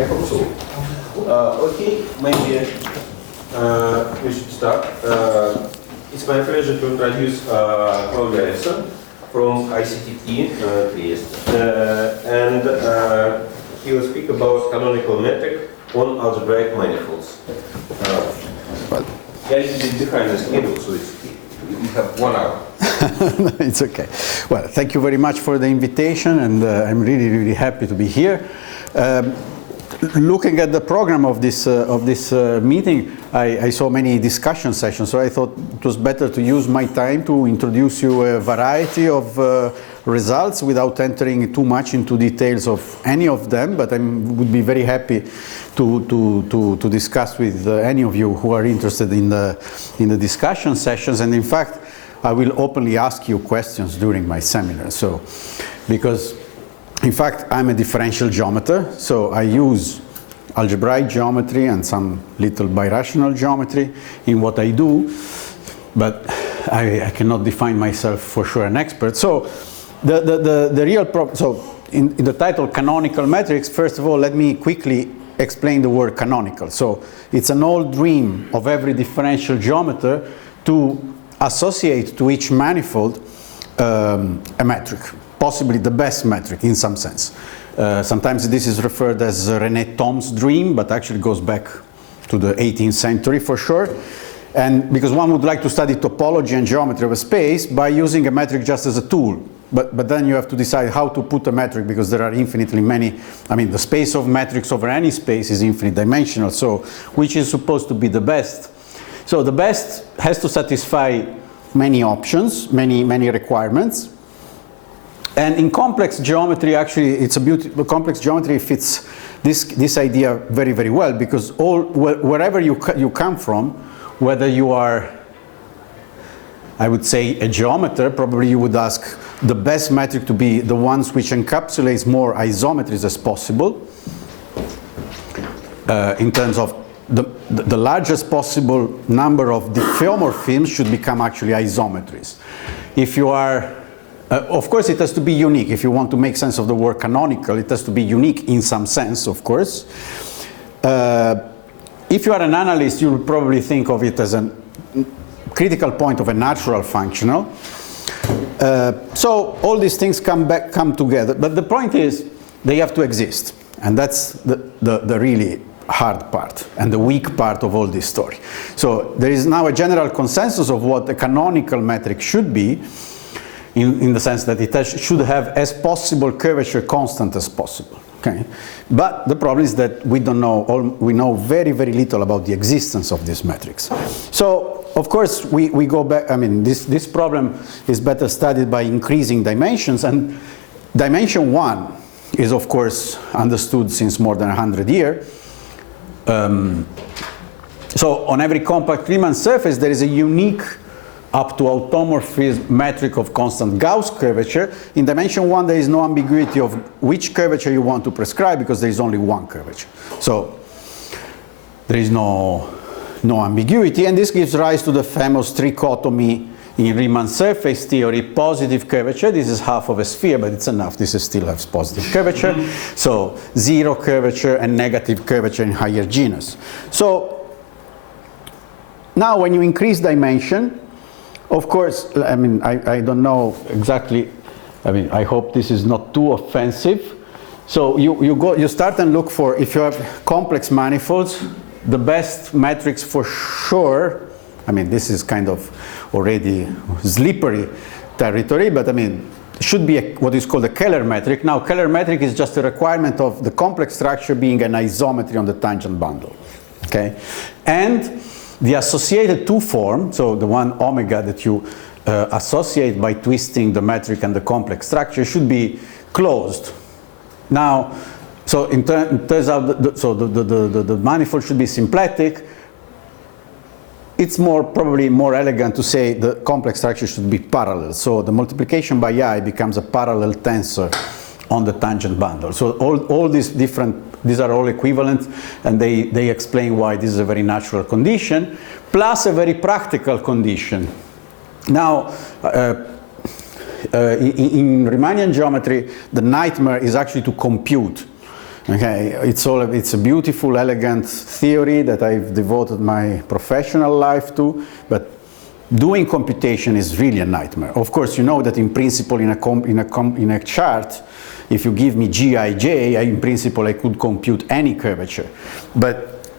I hope so. Okay, maybe we should start. It's my pleasure to introduce Claudio Arezzo from ICTT Trieste, and he will speak about canonical metric on algebraic manifolds. Yeah, it's behind the schedule, so you have 1 hour. It's okay. Well, thank you very much for the invitation, and I'm really happy to be here. Looking at the program of this meeting, I saw many discussion sessions, so I thought it was better to use my time to introduce you a variety of results without entering too much into details of any of them, but I would be very happy to discuss with any of you who are interested in the discussion sessions. And in fact, I will openly ask you questions during my seminar. So, because in fact, I'm a differential geometer, so I use algebraic geometry and some little birational geometry in what I do, but I cannot define myself for sure an expert. So the real problem, so in the title Canonical Metrics, first of all, let me quickly explain the word canonical. So it's an old dream of every differential geometer to associate to each manifold a metric, possibly the best metric in some sense. Sometimes this is referred as René Thom's dream, but actually goes back to the 18th century for sure. And because one would like to study topology and geometry of a space by using a metric just as a tool. But then you have to decide how to put a metric, because there are infinitely many. I mean, the space of metrics over any space is infinite dimensional, so which is supposed to be the best? So the best has to satisfy many options, many requirements. And in complex geometry, actually, it's a beautiful. Complex geometry fits this idea very well, because wherever you come from, whether you are, I would say, a geometer, probably you would ask the best metric to be the ones which encapsulates more isometries as possible, in terms of the largest possible number of diffeomorphisms should become actually isometries. If you are, of course, it has to be unique. If you want to make sense of the word canonical, it has to be unique in some sense, of course. If you are an analyst, you will probably think of it as a critical point of a natural functional. So all these things come together. But the point is, they have to exist. And that's the really hard part and the weak part of all this story. So there is now a general consensus of what a canonical metric should be, in the sense that it should have as possible curvature constant as possible. Okay? But the problem is that we don't know, we know very little about the existence of these metrics. So of course we go back, I mean, this problem is better studied by increasing dimensions, and dimension 1 is of course understood since more than 100 years. So on every compact Riemann surface there is a unique up to automorphism metric of constant Gauss curvature. In dimension 1 there is no ambiguity of which curvature you want to prescribe, because there is only one curvature. So there is no ambiguity, and this gives rise to the famous trichotomy in Riemann surface theory: positive curvature, this is half of a sphere, but it's enough, this still has positive curvature. So zero curvature and negative curvature in higher genus. So now when you increase dimension, of course, I mean, I don't know exactly, I mean, I hope this is not too offensive. So you start and look for, if you have complex manifolds, the best metrics for sure, I mean, this is kind of already slippery territory, but I mean, it should be what is called a Keller metric. Now, Keller metric is just a requirement of the complex structure being an isometry on the tangent bundle, okay? And the associated two form, so the one omega that you associate by twisting the metric and the complex structure, should be closed. Now, so it turns out the manifold should be symplectic. It's probably more elegant to say the complex structure should be parallel. So the multiplication by I becomes a parallel tensor on the tangent bundle. So all these are all equivalent, and they explain why this is a very natural condition, plus a very practical condition. Now, in Riemannian geometry, the nightmare is actually to compute Okay, it's a beautiful, elegant theory that I've devoted my professional life to, but doing computation is really a nightmare. Of course, you know that in principle in a chart, if you give me Gij, in principle I could compute any curvature. But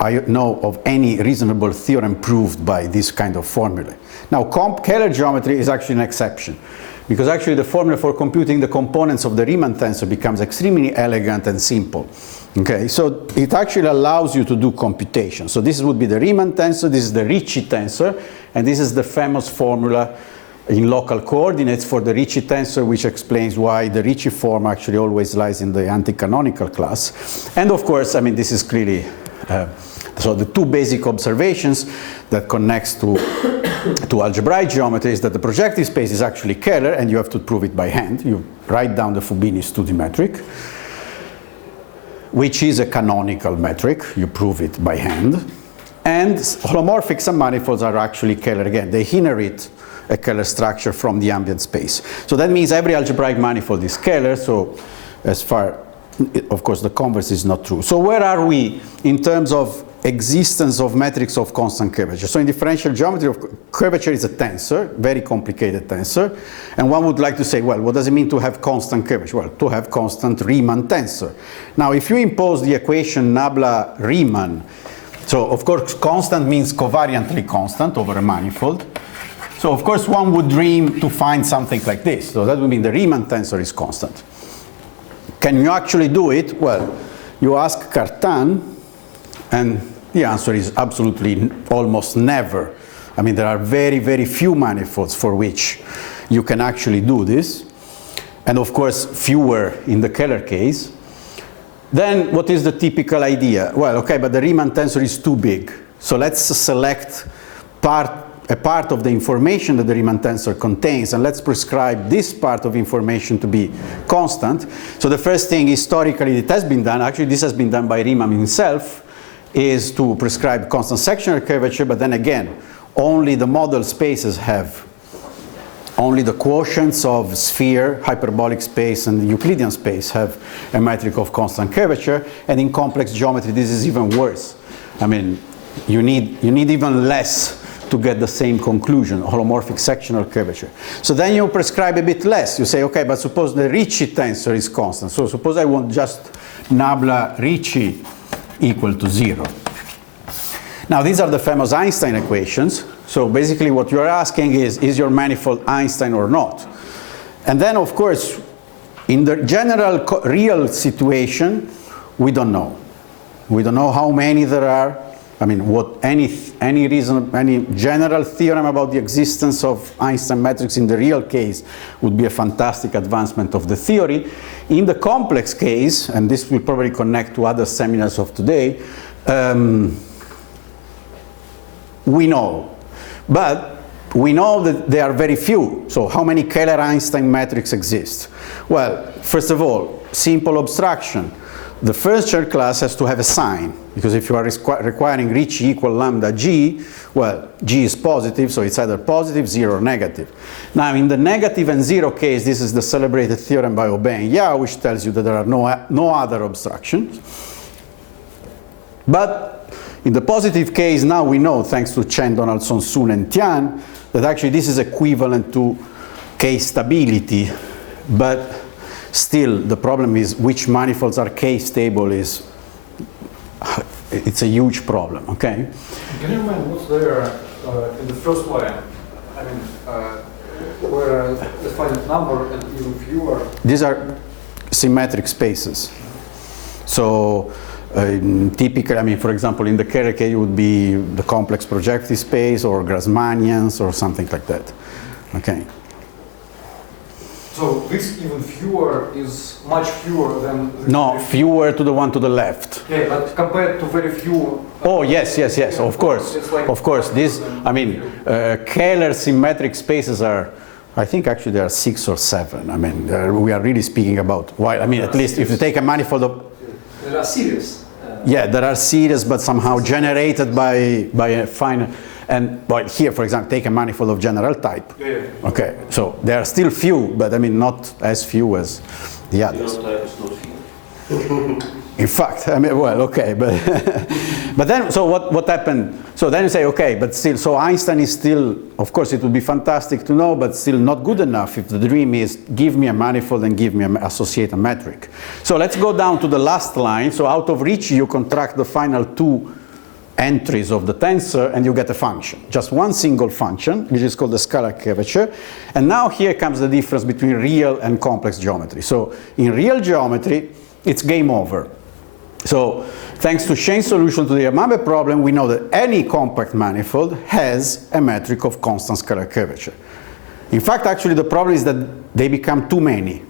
I know of any reasonable theorem proved by this kind of formula. Now, Keller geometry is actually an exception, because actually the formula for computing the components of the Riemann tensor becomes extremely elegant and simple. Okay, so it actually allows you to do computation. So this would be the Riemann tensor, this is the Ricci tensor, and this is the famous formula in local coordinates for the Ricci tensor, which explains why the Ricci form actually always lies in the anti-canonical class. And of course, I mean, this is clearly, so the two basic observations that connects to algebraic geometry is that the projective space is actually Keller, and you have to prove it by hand. You write down the Fubini's 2D metric, which is a canonical metric. You prove it by hand. And holomorphics and manifolds are actually Keller again. They inherit a Keller structure from the ambient space. So that means every algebraic manifold is Keller, so as far, of course, the converse is not true. So where are we in terms of existence of metrics of constant curvature? So in differential geometry, curvature is a tensor, very complicated tensor, and one would like to say, well, what does it mean to have constant curvature? Well, to have constant Riemann tensor. Now, if you impose the equation nabla-Riemann, so of course constant means covariantly constant over a manifold. So of course one would dream to find something like this. So that would mean the Riemann tensor is constant. Can you actually do it? Well, you ask Cartan, and the answer is absolutely almost never. I mean, there are very, very few manifolds for which you can actually do this. And of course, fewer in the Keller case. Then what is the typical idea? Well, okay, but the Riemann tensor is too big. So let's select a part of the information that the Riemann tensor contains, and let's prescribe this part of information to be constant. So the first thing historically that has been done, actually this has been done by Riemann himself, is to prescribe constant sectional curvature, but then again, only the model spaces have, only the quotients of sphere, hyperbolic space, and Euclidean space have a metric of constant curvature, and in complex geometry this is even worse. I mean, you need even less to get the same conclusion, holomorphic sectional curvature. So then you prescribe a bit less. You say, okay, but suppose the Ricci tensor is constant. So suppose I want just nabla Ricci equal to 0. Now these are the famous Einstein equations. So basically what you're asking is your manifold Einstein or not? And then of course, in the general real situation, we don't know. We don't know how many there are. I mean, any general theorem about the existence of Einstein metrics in the real case would be a fantastic advancement of the theory. In the complex case, and this will probably connect to other seminars of today, we know. But we know that there are very few. So how many Keller-Einstein metrics exist? Well, first of all, simple obstruction. The first Chern class has to have a sign, because if you are requiring Ricci equal lambda G, well, G is positive, so it's either positive, 0, or negative. Now, in the negative and 0 case, this is the celebrated theorem by Aubin and Yau, which tells you that there are no other obstructions. But in the positive case, now we know, thanks to Chen, Donaldson, Sun, and Tian, that actually this is equivalent to K-stability, but still, the problem is which manifolds are K-stable is, it's a huge problem, okay? Can you remind what's there in the first line? I mean, where the finite number and even fewer. These are symmetric spaces. So typically, I mean, for example, in the Keller case, it would be the complex projective space or Grassmannians or something like that, okay? So this even fewer is much fewer than... No, fewer to the one to the left. Okay, but compared to very few... Oh, yes, yes, yes, of course. Like of course, this, I mean, Keller symmetric spaces are, I think actually there are 6 or 7. I mean, we are really speaking about, why, I mean, at least if you take a manifold of... There are series. Yeah, there are series, but somehow generated by a finite... And well, here, for example, take a manifold of general type. Yeah. Okay, so there are still few, but I mean not as few as the others. General type is not few. In fact, I mean, well, okay, but but then, so what happened? So then you say, okay, but still, so Einstein is still, of course, it would be fantastic to know, but still not good enough if the dream is give me a manifold and give me an associated metric. So let's go down to the last line. So out of Ricci, you contract the final two entries of the tensor, and you get a function, just one single function, which is called the scalar curvature. And now here comes the difference between real and complex geometry. So in real geometry, it's game over. So thanks to Shane's solution to the Yamabe problem, we know that any compact manifold has a metric of constant scalar curvature. In fact, actually, the problem is that they become too many.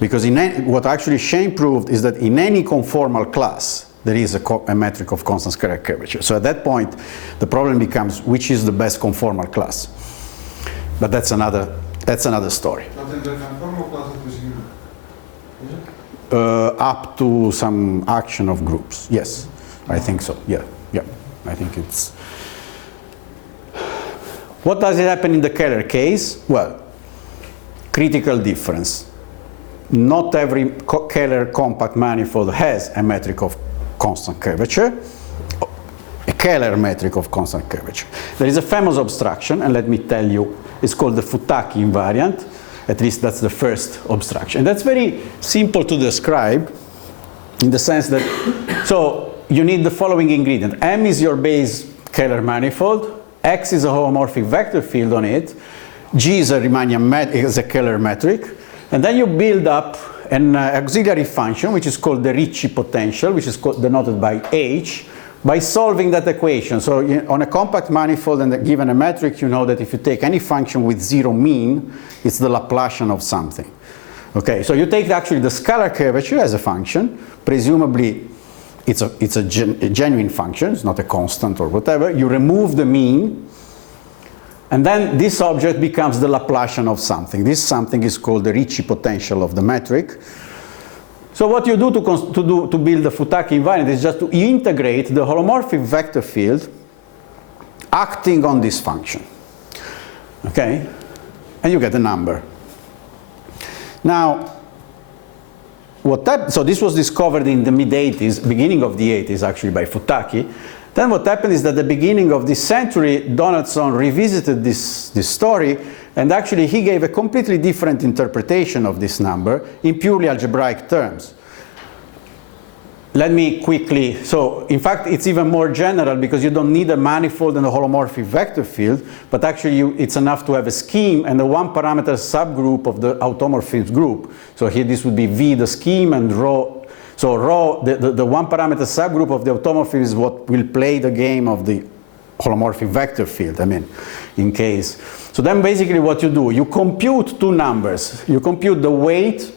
Because what actually Shane proved is that in any conformal class, there is a metric of constant scalar curvature. So at that point, the problem becomes which is the best conformal class. But that's another story. But in the conformal class it was unique, is it? Up to some action of groups. Yes, I think so. Yeah, yeah. I think it's. What does it happen in the Keller case? Well, critical difference. Not every Keller compact manifold has a metric of constant curvature, a Keller metric of constant curvature. There is a famous obstruction, and let me tell you, it's called the Futaki invariant. At least that's the first obstruction. That's very simple to describe in the sense that, so you need the following ingredient. M is your base Keller manifold, X is a homomorphic vector field on it, G is a Riemannian is a Keller metric, and then you build up an auxiliary function, which is called the Ricci potential, which is denoted by H, by solving that equation. So on a compact manifold and given a metric, you know that if you take any function with zero mean, it's the Laplacian of something. Okay, so you take actually the scalar curvature as a function. Presumably, it's a genuine function. It's not a constant or whatever. You remove the mean, and then this object becomes the Laplacian of something. This something is called the Ricci potential of the metric. So what you do to build the Futaki invariant is just to integrate the holomorphic vector field acting on this function. Okay? And you get a number. Now, so this was discovered in the mid-80s, beginning of the 80s actually, by Futaki. Then what happened is that at the beginning of this century, Donaldson revisited this story, and actually he gave a completely different interpretation of this number in purely algebraic terms. Let me quickly, so in fact it's even more general because you don't need a manifold and a holomorphic vector field, but actually it's enough to have a scheme and a one parameter subgroup of the automorphism group. So here this would be V the scheme and rho. So rho, the one parameter subgroup of the automorphism is what will play the game of the holomorphic vector field, I mean, in case. So then basically what you do, you compute two numbers. You compute the weight,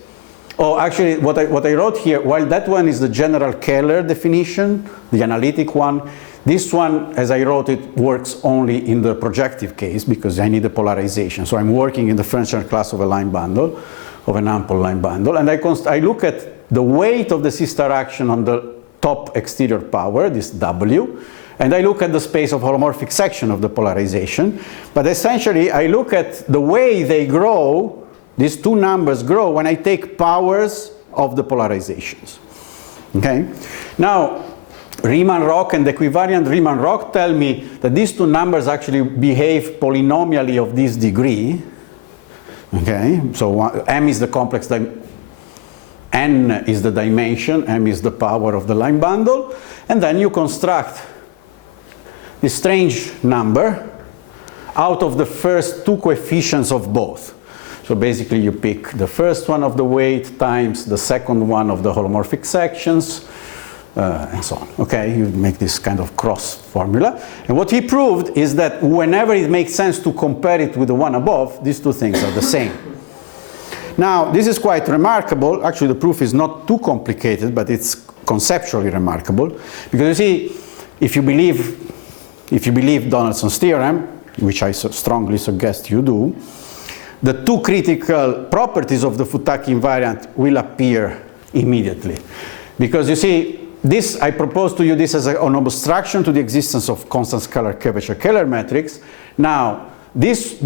or actually what I wrote here, while that one is the general Keller definition, the analytic one, this one, as I wrote it, works only in the projective case because I need a polarization. So I'm working in the French class of a line bundle, of an ample line bundle, and I look at the weight of the C-star action on the top exterior power, this W, and I look at the space of holomorphic section of the polarization. But essentially, I look at the way they grow, these two numbers grow when I take powers of the polarizations. Okay? Now, Riemann-Roch and equivariant Riemann-Roch tell me that these two numbers actually behave polynomially of this degree. Okay? So M is the complex N is the dimension, M is the power of the line bundle, and then you construct this strange number out of the first two coefficients of both. So basically you pick the first one of the weight times the second one of the holomorphic sections, and so on. Okay, you make this kind of cross formula. And what he proved is that whenever it makes sense to compare it with the one above, these two things are the same. Now, this is quite remarkable. Actually, the proof is not too complicated, but it's conceptually remarkable. Because you see, if you believe Donaldson's theorem, which I strongly suggest you do, the two critical properties of the Futaki invariant will appear immediately. Because you see, this, I propose to you this as an obstruction to the existence of constant scalar curvature Keller metrics. Now, this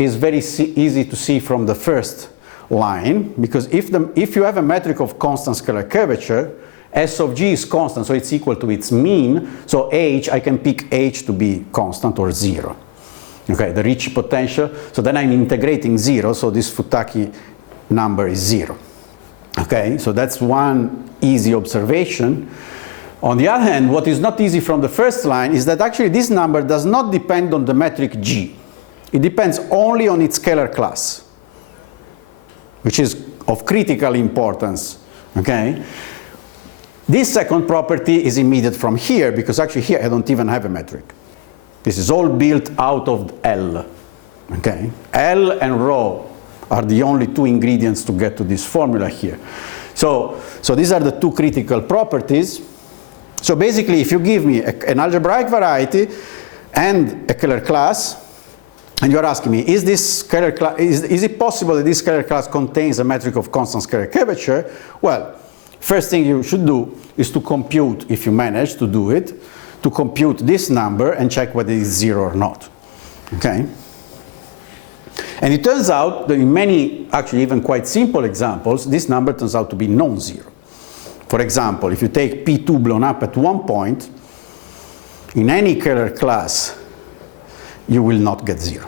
is very easy to see from the first line, because if you have a metric of constant scalar curvature, S of G is constant, so it's equal to its mean. So H, I can pick H to be constant or 0. Okay, the Ricci potential. So then I'm integrating 0, so this Futaki number is 0. Okay, so that's one easy observation. On the other hand, what is not easy from the first line is that actually this number does not depend on the metric G. It depends only on its scalar class, which is of critical importance. Okay? This second property is immediate from here, because actually here I don't even have a metric. This is all built out of L. Okay? L and rho are the only two ingredients to get to this formula here. So these are the two critical properties. So basically, if you give me an algebraic variety and a scalar class, and you're asking me, is this scalar class, is it possible that this scalar class contains a metric of constant scalar curvature? Well, first thing you should do is to compute, if you manage to do it, to compute this number and check whether it's 0 or not. Okay? And it turns out that in many, actually even quite simple examples, this number turns out to be non-zero. For example, if you take P2 blown up at one point, in any scalar class, you will not get 0.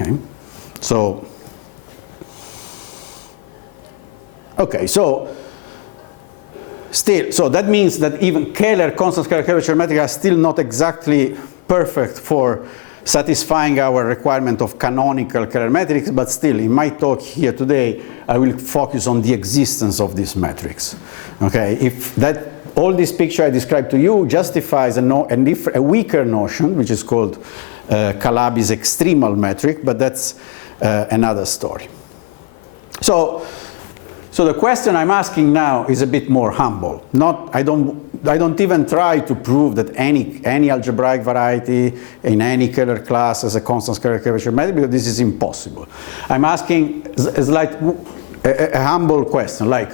Okay? So still, so that means that even scalar constant scalar curvature metric are still not exactly perfect for satisfying our requirement of canonical scalar metrics, but still, in my talk here today, I will focus on the existence of these metrics. Okay, if that all this picture I described to you justifies a weaker notion, which is called Calabi's extremal metric, but that's another story. So the question I'm asking now is a bit more humble. I don't even try to prove that any algebraic variety in any scalar class has a constant scalar curvature metric, because this is impossible. I'm asking a humble question, like,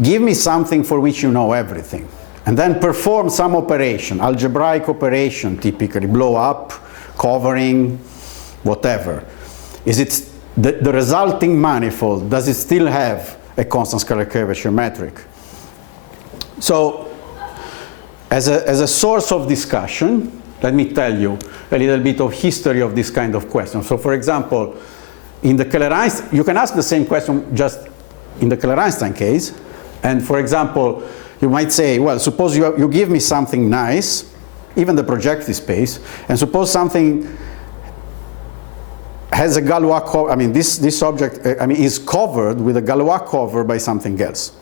give me something for which you know everything, and then perform some operation, algebraic operation typically, blow up, covering, whatever. Is it the resulting manifold, does it still have a constant scalar curvature metric? So, as a source of discussion, let me tell you a little bit of history of this kind of question. So, for example, in the Kähler-Einstein, you can ask the same question just in the Kähler-Einstein case. And for example, you might say, well, suppose you give me something nice, even the projective space, and suppose something has a Galois cover. I mean, this object is covered with a Galois cover by something else.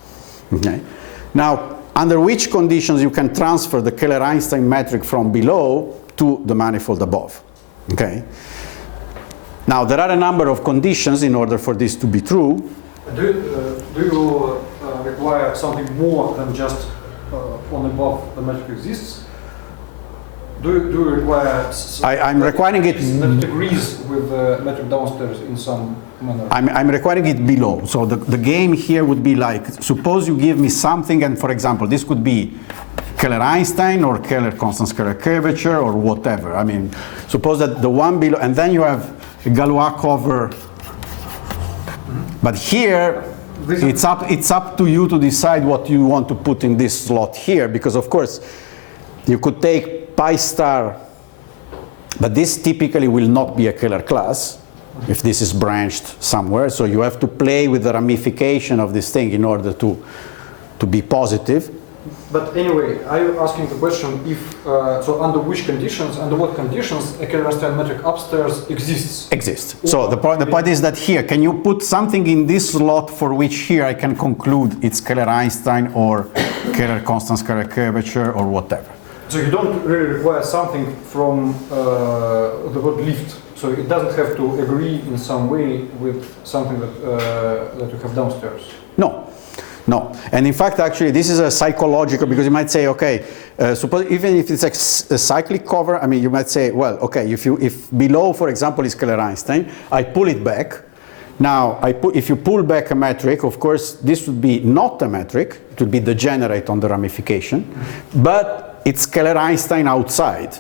Okay. Now, under which conditions you can transfer the Kähler-Einstein metric from below to the manifold above? Okay. Now, there are a number of conditions in order for this to be true. Do you require something more than just on above the metric exists? Do you require I'm requiring it that agrees with the metric downstairs in some manner? I'm requiring it below. So the game here would be like, suppose you give me something, and for example, this could be Kähler-Einstein or Kähler constant scalar curvature or whatever. I mean, suppose that the one below, and then you have a Galois cover. But here, it's up to you to decide what you want to put in this slot here, because of course, you could take pi star, but this typically will not be a Kähler class if this is branched somewhere. So you have to play with the ramification of this thing in order to be positive. But anyway, are you asking the question if, so under which conditions, under what conditions a Kähler-Einstein metric upstairs exists? Exists. So the point is that here, can you put something in this slot for which here I can conclude it's Kähler-Einstein or Kähler constant scalar curvature or whatever? So you don't really require something from the word lift. So it doesn't have to agree in some way with something that you have downstairs. No. And in fact, actually, this is a psychological, because you might say, okay, suppose even if it's a cyclic cover, I mean, you might say, well, okay, if below, for example, is Kähler-Einstein, I pull it back. Now, if you pull back a metric, of course, this would be not a metric. It would be degenerate on the ramification, but it's Kähler-Einstein outside.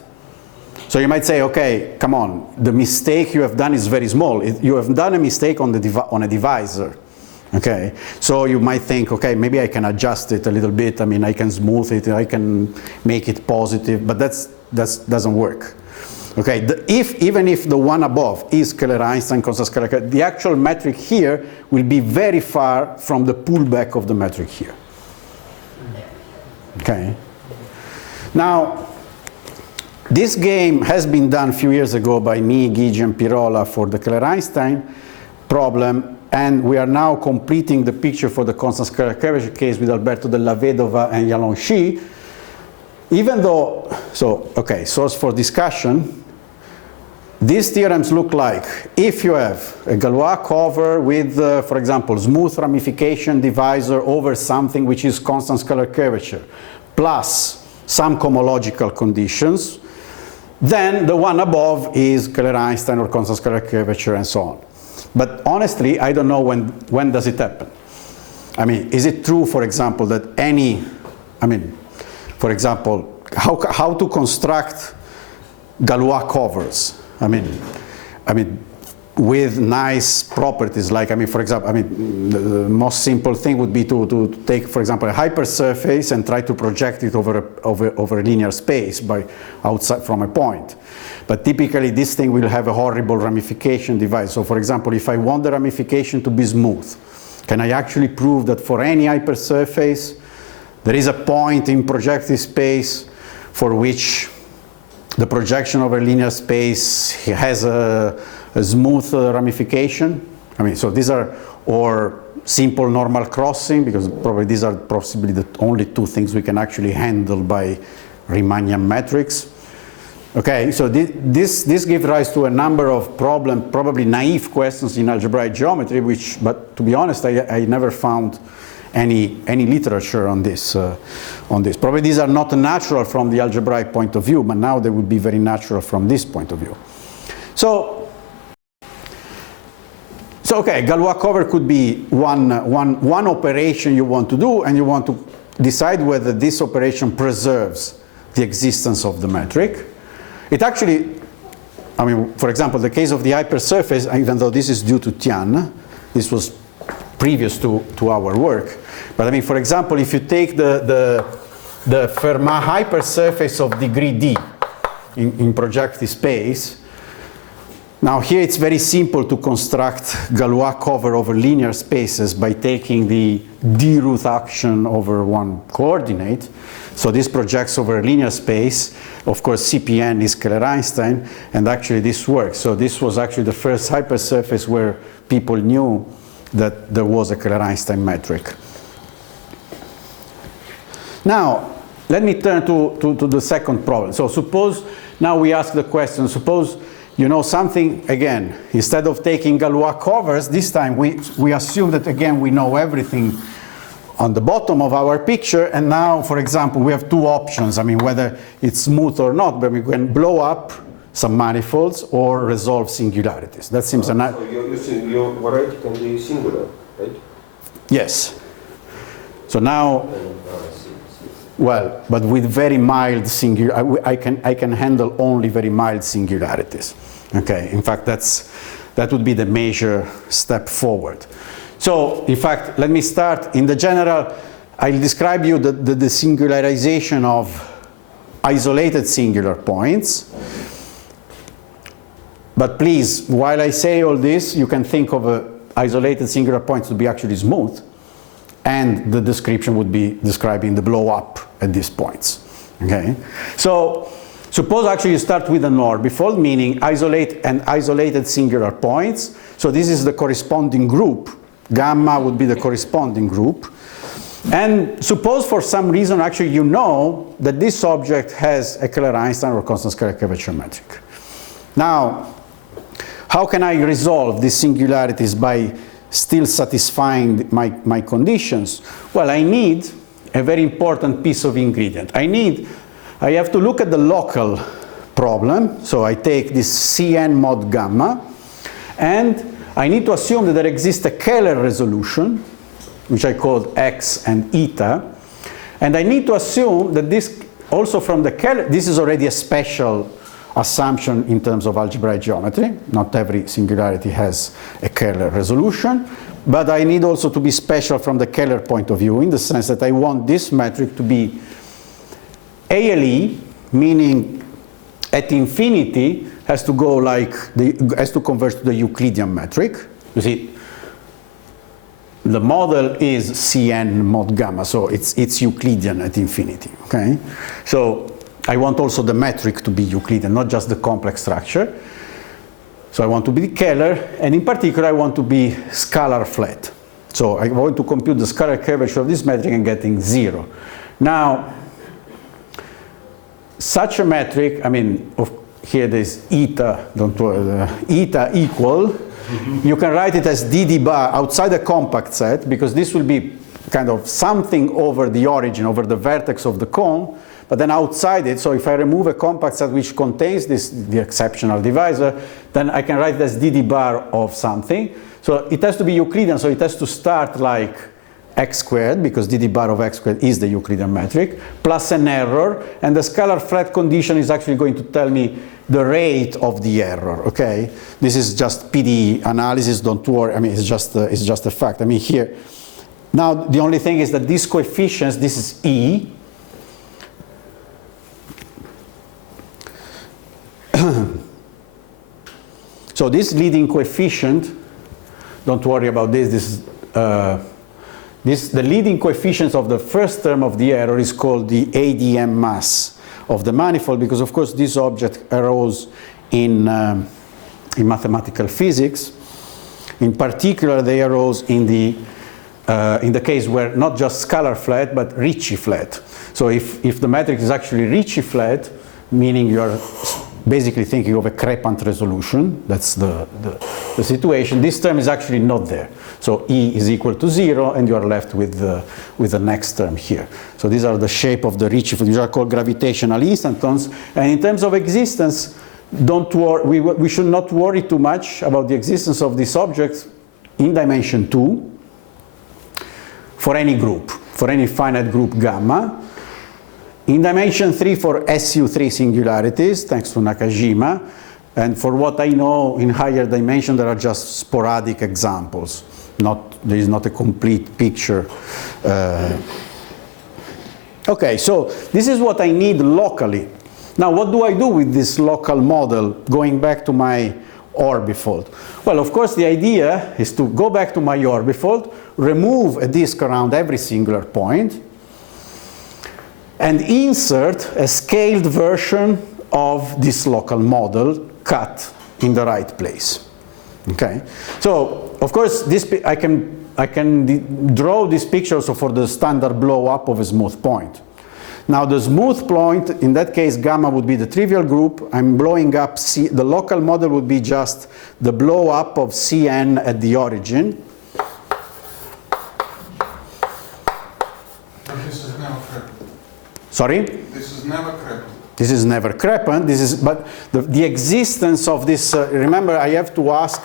So you might say, okay, come on, the mistake you have done is very small. You have done a mistake on a divisor. Okay, so you might think, okay, maybe I can adjust it a little bit. I mean, I can smooth it, I can make it positive, but that doesn't work. Okay, even if the one above is Scalar-Einstein constant scalar, the actual metric here will be very far from the pullback of the metric here. Okay. Now, this game has been done a few years ago by me, Gygi, and Pirola for the Scalar-Einstein problem, and we are now completing the picture for the constant scalar curvature case with Alberto della Vedova and Yalong-Shi. Even though, okay, source for discussion, these theorems look like if you have a Galois cover with, for example, smooth ramification divisor over something which is constant scalar curvature, plus some cohomological conditions, then the one above is Scalar-Einstein or constant scalar curvature and so on. But honestly, I don't know when does it happen. I mean, is it true, for example, that for example, how to construct Galois covers? I mean, with nice properties, like, for example, the most simple thing would be to take, for example, a hypersurface and try to project it over a linear space by outside from a point. But typically, this thing will have a horrible ramification device. So, for example, if I want the ramification to be smooth, can I actually prove that for any hypersurface, there is a point in projective space for which the projection over linear space has a smooth ramification? So these are, or simple normal crossing, because probably these are possibly the only two things we can actually handle by Riemannian metrics. Okay, so this gives rise to a number of probably naive questions in algebraic geometry, but to be honest, I never found any literature on this. Probably these are not natural from the algebraic point of view, but now they would be very natural from this point of view. So okay, Galois cover could be one operation you want to do, and you want to decide whether this operation preserves the existence of the metric. It actually, for example, the case of the hypersurface, even though this is due to Tian, this was previous to our work. But for example, if you take the Fermat hypersurface of degree D in projective space, now here it's very simple to construct Galois cover over linear spaces by taking the D root action over one coordinate. So this projects over a linear space. Of course, CPN is Scalar-Einstein, and actually this works. So this was actually the first hypersurface where people knew that there was a Scalar-Einstein metric. Now, let me turn to the second problem. So suppose, now we ask the question, suppose you know something, again, instead of taking Galois covers, this time we assume that, again, we know everything on the bottom of our picture, and now, for example, we have two options. Whether it's smooth or not, but we can blow up some manifolds or resolve singularities. That seems a nice. So your variety can be singular, right? Yes. So now, well, but with very mild I can handle only very mild singularities. Okay. In fact, that would be the major step forward. So, in fact, let me start. In the general, I'll describe you the singularization of isolated singular points. But please, while I say all this, you can think of isolated singular points to be actually smooth, and the description would be describing the blow up at these points. Okay? So, suppose actually you start with an orbifold, meaning isolated singular points. So this is the corresponding group. Gamma would be the corresponding group. And suppose for some reason actually you know that this object has a Scalar-Einstein or constant scalar curvature metric. Now, how can I resolve these singularities by still satisfying my conditions? Well, I need a very important piece of ingredient. I have to look at the local problem. So I take this Cn mod gamma, and I need to assume that there exists a Kähler resolution, which I called X and eta, and I need to assume that this also from the Kähler, this is already a special assumption in terms of algebraic geometry. Not every singularity has a Kähler resolution, but I need also to be special from the Keller point of view, in the sense that I want this metric to be ALE, meaning at infinity has to go like, has to converge to the Euclidean metric. You see, the model is Cn mod gamma, so it's Euclidean at infinity, okay? So I want also the metric to be Euclidean, not just the complex structure. So I want to be Keller, and in particular I want to be scalar flat. So I want to compute the scalar curvature of this metric and getting 0. Now, such a metric, I mean, here there's eta, don't worry, eta equal. You can write it as dd bar outside the compact set, because this will be kind of something over the origin, over the vertex of the cone, but then outside it, so if I remove a compact set which contains this, the exceptional divisor, then I can write it as dd bar of something. So it has to be Euclidean, so it has to start like x squared, because dd bar of x squared is the Euclidean metric, plus an error, and the scalar flat condition is actually going to tell me the rate of the error, okay? This is just PD analysis, don't worry, I mean, it's just a fact. I mean, here, now the only thing is that these coefficients, this is E, so this leading coefficient, don't worry about this, the leading coefficient of the first term of the error is called the ADM mass of the manifold, because of course this object arose in mathematical physics. In particular, they arose in the case where not just scalar flat, but Ricci flat. So if the metric is actually Ricci flat, meaning you're basically thinking of a crepant resolution, that's the situation, this term is actually not there. So E is equal to 0, and you are left with the next term here. So these are the shape of the Ricci, these are called gravitational instantons. And in terms of existence, don't worry, we should not worry too much about the existence of these objects in dimension 2 for any group, for any finite group gamma. In dimension 3 for SU3 singularities, thanks to Nakajima, and for what I know in higher dimension there are just sporadic examples. There is not a complete picture. Okay, so this is what I need locally. Now what do I do with this local model going back to my orbifold? Well, of course the idea is to go back to my orbifold, remove a disk around every singular point, and insert a scaled version of this local model cut in the right place. Okay, so of course this I can draw this picture also for the standard blow up of a smooth point. Now the smooth point, in that case gamma would be the trivial group. I'm blowing up the local model would be just the blow up of Cn at the origin. Sorry? This is never crepant. This is never crepant. But the existence of this, remember I have to ask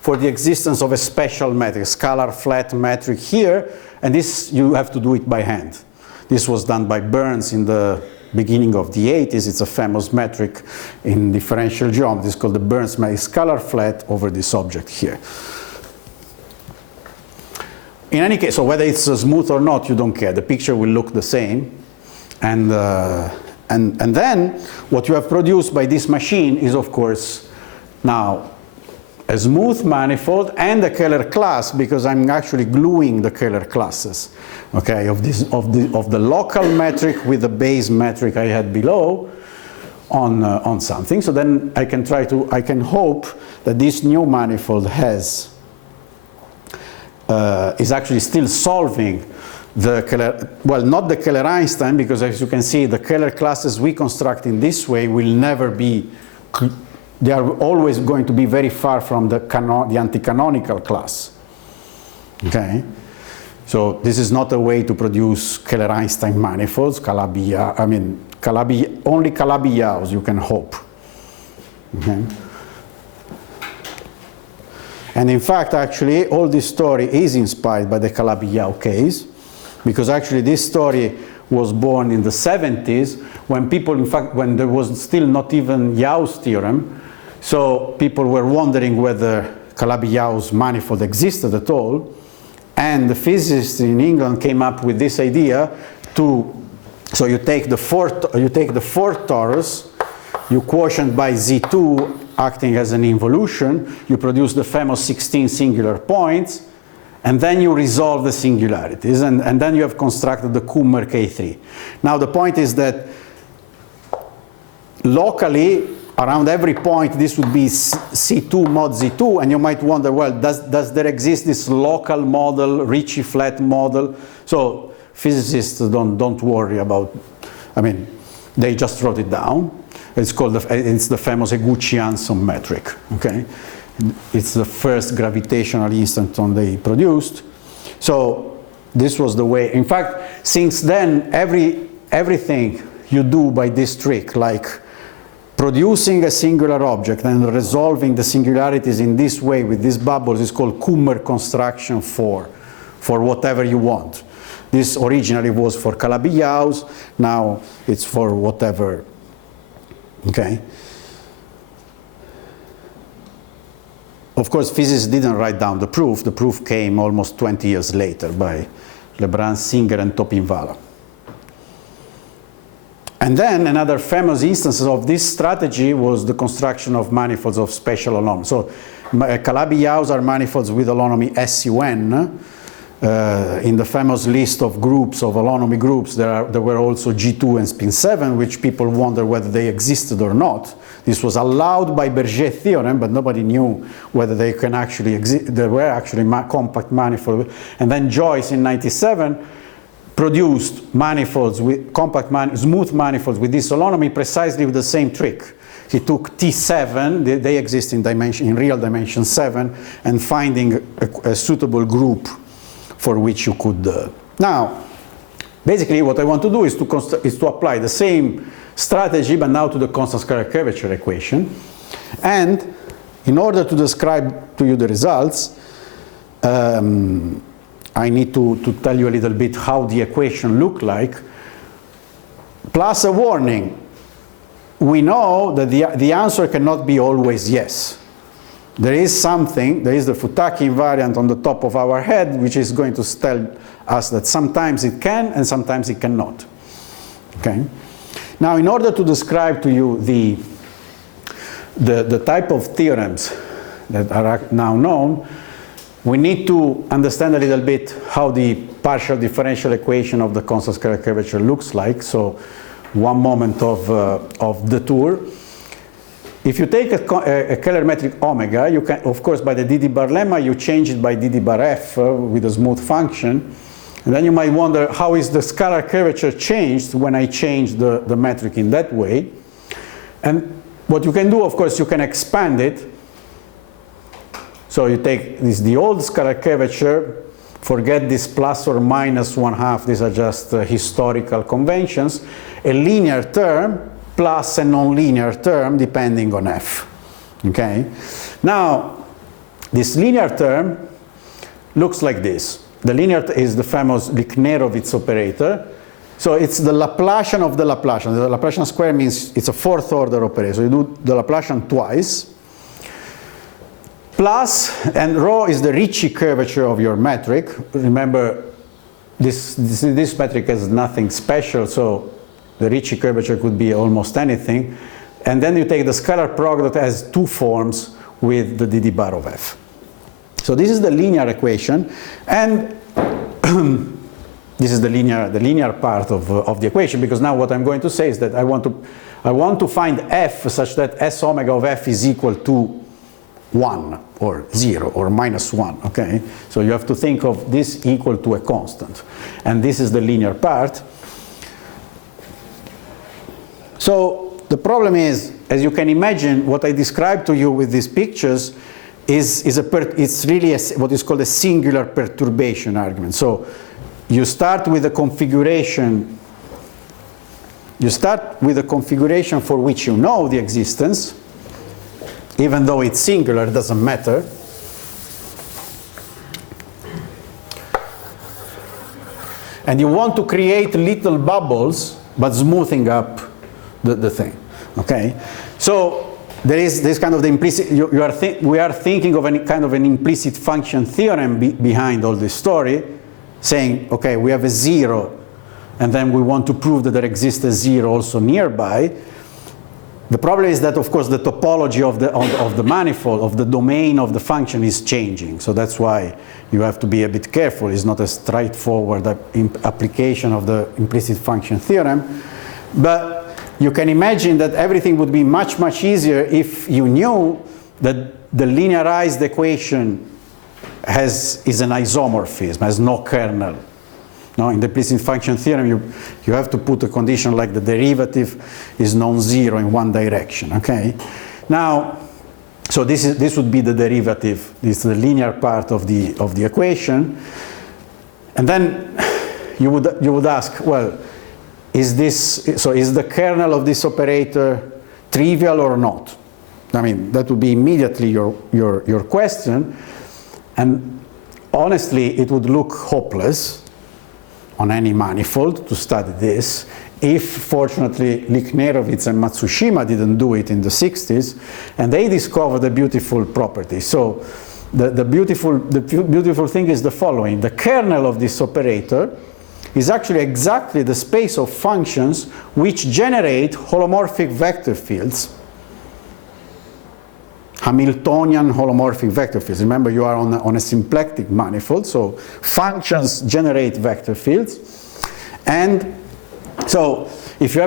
for the existence of a special metric, scalar flat metric here, and this you have to do it by hand. This was done by Burns in the beginning of the 80s. It's a famous metric in differential geometry. It's called the Burns metric, scalar flat over this object here. In any case, so whether it's smooth or not, you don't care. The picture will look the same. And then what you have produced by this machine is, of course, now a smooth manifold and a Keller class, because I'm actually gluing the Keller classes, okay, of the local metric with the base metric I had below on something. So then I can hope that this new manifold is actually still solving the Keller, well, not the Keller-Einstein, because as you can see, the Keller classes we construct in this way will never be, they are always going to be very far from the anti-canonical class. Okay? So this is not a way to produce Keller-Einstein manifolds, only Calabi-Yaos you can hope. Okay? And in fact, actually, all this story is inspired by the Calabi-Yau case, because actually this story was born in the 70s when people, in fact, when there was still not even Yau's theorem, so people were wondering whether Calabi-Yau's manifold existed at all. And the physicists in England came up with this idea to, so you take the fourth torus, you quotient by Z2 acting as an involution, you produce the famous 16 singular points, and then you resolve the singularities, and then you have constructed the Kummer K3. Now the point is that locally, around every point, this would be C2 mod Z2, and you might wonder, well, does there exist this local model, Ricci flat model? So physicists don't worry about, I mean, they just wrote it down. It's called, it's the famous Eguchi-Anson metric, okay? It's the first gravitational instanton they produced. So this was the way. In fact, since then, everything you do by this trick, like producing a singular object and resolving the singularities in this way with these bubbles, is called Kummer construction for whatever you want. This originally was for Calabi-Yau's, now it's for whatever, okay? Of course, physicists didn't write down the proof. The proof came almost 20 years later by Lebrun, Singer, and Topinvala. And then another famous instance of this strategy was the construction of manifolds of special holonomy. So Calabi-Yau's are manifolds with holonomy SUN. In the famous list of groups, of holonomy groups, there were also G2 and spin 7, which people wonder whether they existed or not. This was allowed by Berger's theorem, but nobody knew whether they can actually exist. There were actually compact manifolds. And then Joyce in '97 produced manifolds with smooth manifolds with this holonomy precisely with the same trick. He took T7, they exist in real dimension 7, and finding a suitable group for which you could. Now, basically what I want to do is to apply the same strategy, but now to the constant scalar curvature equation. And in order to describe to you the results, I need to tell you a little bit how the equation looked like, plus a warning. We know that the answer cannot be always yes. There is something, there is the Futaki invariant on the top of our head, which is going to tell us that sometimes it can and sometimes it cannot. Okay? Now, in order to describe to you the type of theorems that are now known, we need to understand a little bit how the partial differential equation of the constant scalar curvature looks like. So, one moment of the tour. If you take a Keller metric omega, you can, of course, by the Didi bar lemma, you change it by Didi bar f with a smooth function. And then you might wonder, how is the scalar curvature changed when I change the metric in that way? And what you can do, of course, you can expand it. So you take the old scalar curvature, forget this plus or minus 1/2, these are just historical conventions, a linear term, plus a nonlinear term depending on f. Okay? Now, this linear term looks like this. The linear is the famous Lichnerowitz operator. So it's the Laplacian of the Laplacian. The Laplacian square means it's a fourth order operator. So you do the Laplacian twice. Plus, and rho is the Ricci curvature of your metric. Remember, this metric has nothing special, so the Ricci curvature could be almost anything. And then you take the scalar product that has two forms with the Didi bar of f. So this is the linear equation, and this is the linear part of the equation, because now what I'm going to say is that I want to find f such that S omega of f is equal to 1 or 0 or -1, okay? So you have to think of this equal to a constant, and this is the linear part. So the problem is, as you can imagine, what I described to you with these pictures it's really what is called a singular perturbation argument. So you start with a configuration. You start with a configuration for which you know the existence, even though it's singular, it doesn't matter. And you want to create little bubbles, but smoothing up the thing. Okay? So there is this kind of the implicit, we are thinking of any kind of an implicit function theorem behind all this story, saying, okay, we have a 0, and then we want to prove that there exists a 0 also nearby. The problem is that, of course, the topology of the manifold, of the domain of the function is changing. So that's why you have to be a bit careful. It's not a straightforward application of the implicit function theorem. But you can imagine that everything would be much, much easier if you knew that the linearized equation is an isomorphism, has no kernel. No, in the implicit function theorem, you have to put a condition like the derivative is non-zero in one direction. Okay. Now, so this would be the derivative. This is the linear part of the equation, and then you would ask, well, is the kernel of this operator trivial or not? I mean, that would be immediately your question, and honestly, it would look hopeless on any manifold to study this, if fortunately Lichnerovitz and Matsushima didn't do it in the 60s, and they discovered a beautiful property. So the beautiful thing is the following: the kernel of this operator is actually exactly the space of functions which generate holomorphic vector fields, Hamiltonian holomorphic vector fields. Remember, you are on a symplectic manifold, so functions generate vector fields. And so if you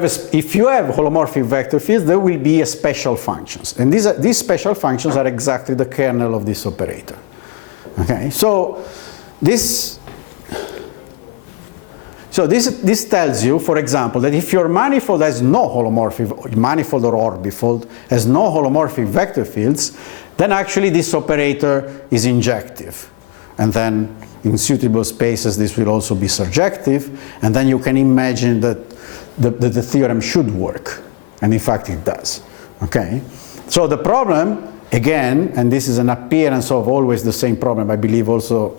have holomorphic vector fields, there will be special functions. And these special functions are exactly the kernel of this operator. Okay, so this tells you, for example, that if your manifold has no holomorphic, manifold or orbifold has no holomorphic vector fields, then actually this operator is injective. And then in suitable spaces this will also be surjective, and then you can imagine that the theorem should work. And in fact it does. Okay? So the problem, again, and this is an appearance of always the same problem, I believe also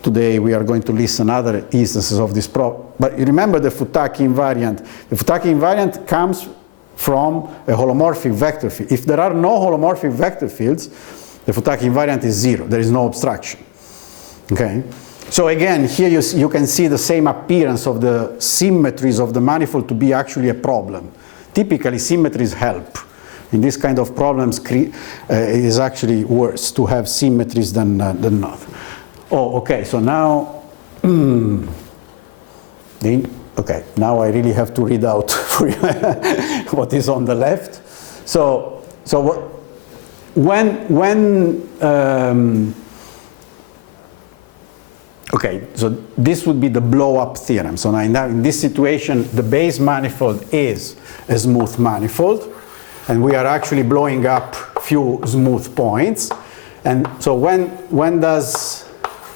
today we are going to listen other instances of this problem. But you remember the Futaki invariant. The Futaki invariant comes from a holomorphic vector field. If there are no holomorphic vector fields, the Futaki invariant is 0. There is no obstruction. Okay? So again, here you can see the same appearance of the symmetries of the manifold to be actually a problem. Typically, symmetries help. In this kind of problems, it is actually worse to have symmetries than not. Oh, okay, so now, okay, now I really have to read out for you what is on the left. So okay, so this would be the blow-up theorem. So now in this situation, the base manifold is a smooth manifold, and we are actually blowing up few smooth points. And so when does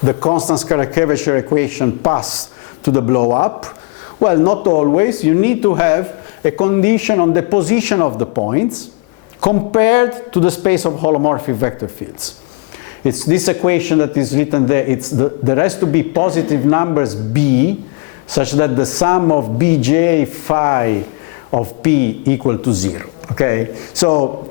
the constant scalar curvature equation pass to the blow-up? Well, not always. You need to have a condition on the position of the points compared to the space of holomorphic vector fields. It's this equation that is written there. There has to be positive numbers b such that the sum of bj phi of p equal to 0. Okay? So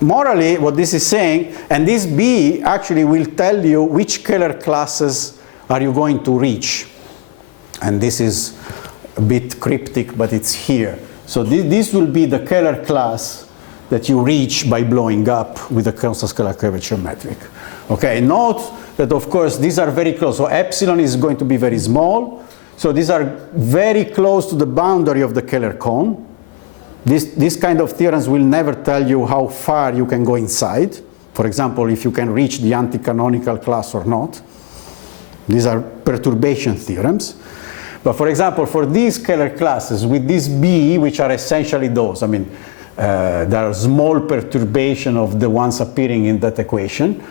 morally, what this is saying, and this B actually will tell you which Scalar classes are you going to reach. And this is a bit cryptic, but it's here. So this will be the Scalar class that you reach by blowing up with the constant scalar curvature metric. Okay, note that of course these are very close. So epsilon is going to be very small. So these are very close to the boundary of the Scalar cone. This kind of theorems will never tell you how far you can go inside. For example, if you can reach the anti-canonical class or not. These are perturbation theorems. But for example, for these scalar classes with this B, which are essentially those, I mean, there are small perturbation of the ones appearing in that equation.